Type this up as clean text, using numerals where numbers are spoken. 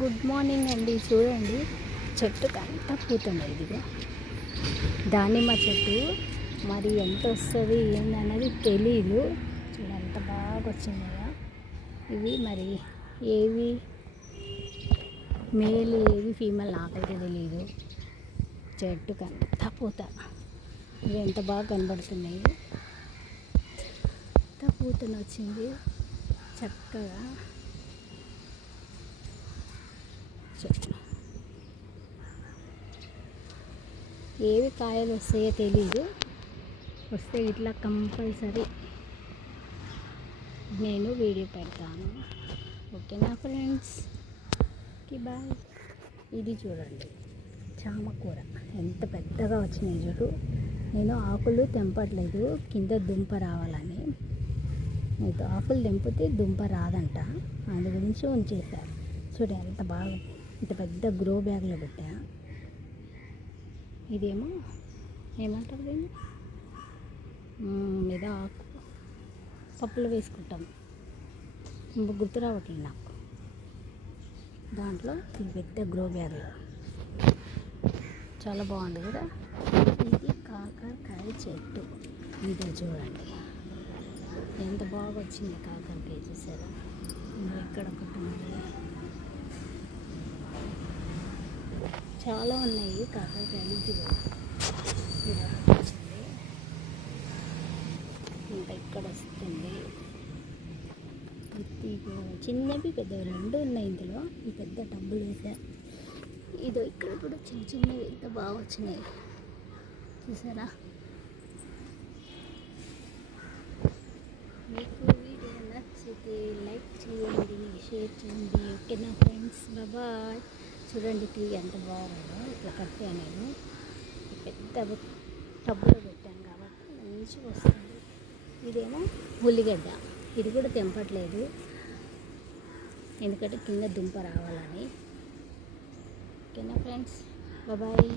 Good morning అండి. చూడండి చెట్టుకు అంతా పూతుంది. ఇదిగో దానిమ్మ చెట్టు. మరి ఎంత వస్తుంది ఏందన్నది తెలీదు. చూడండి ఎంత బాగా వచ్చింది కదా. ఇవి మరి ఏవి మేల్ ఏవి ఫీమేల్ నాకైతే తెలియదు. చెట్టుకు అంతా పూత. ఇవి ఎంత బాగా కనబడుతున్నాయి. అంతా పూతను వచ్చింది చక్కగా. ఏవి కాయలు వస్తాయో తెలీదు. వస్తే ఇట్లా కంపల్సరీ నేను వీడియో పెడతాను. ఓకేనా ఫ్రెండ్స్, బాయ్. ఇది చూడండి చామకూర ఎంత పెద్దగా వచ్చినాయి చూడు. నేను ఆకులు తెంపట్లేదు, కింద దుంప రావాలని. నేను ఆకులు తెంపితే దుంప రాదంట, అందు గురించి ఉంచేసారు. చూడండి ఎంత బాగా, ఇంత పెద్ద గ్రో బ్యాగ్లో పెట్టా. ఇదేమో ఏమంటారు దీన్ని, మీద ఆకు పప్పులు వేసుకుంటాం, గుర్తు రావట్లేదు నాకు. దాంట్లో ఇది పెద్ద గ్రో బ్యాగ్లో చాలా బాగుంది కదా. ఇది కాకరకాయ చెట్టు. ఇది చూడండి ఎంత బాగా వచ్చింది కాకరకాయ. చూసారా, ఎక్కడ ఒకటి ఉంది. చాలా ఉన్నాయి కాకరకాయలు. ఇది వచ్చింది, ఇంకా ఇక్కడ వస్తుంది. చిన్నవి పెద్దవి రెండు ఉన్నాయి ఇందులో. ఈ పెద్ద డబ్బులు వేసా. ఇదో ఇక్కడ కూడా చిన్న చిన్నవి ఎంత బాగా వచ్చినాయి చూసారా. మీకు వీడియో నచ్చితే లైక్ చేయండి, షేర్ చేయండి. ఓకేనా ఫ్రెండ్స్, బాయ్. చూడండి టీ ఎంత బాగుందో. ఇట్లా కట్టాను నేను, పెద్ద టబ్బులో పెట్టాను కాబట్టి మంచిగా వస్తుంది. ఇదేమో ఉల్లిగడ్డ. ఇది కూడా తెంపట్లేదు ఎందుకంటే కింద దుంప రావాలని. ఓకేనా ఫ్రెండ్స్, బాయ్.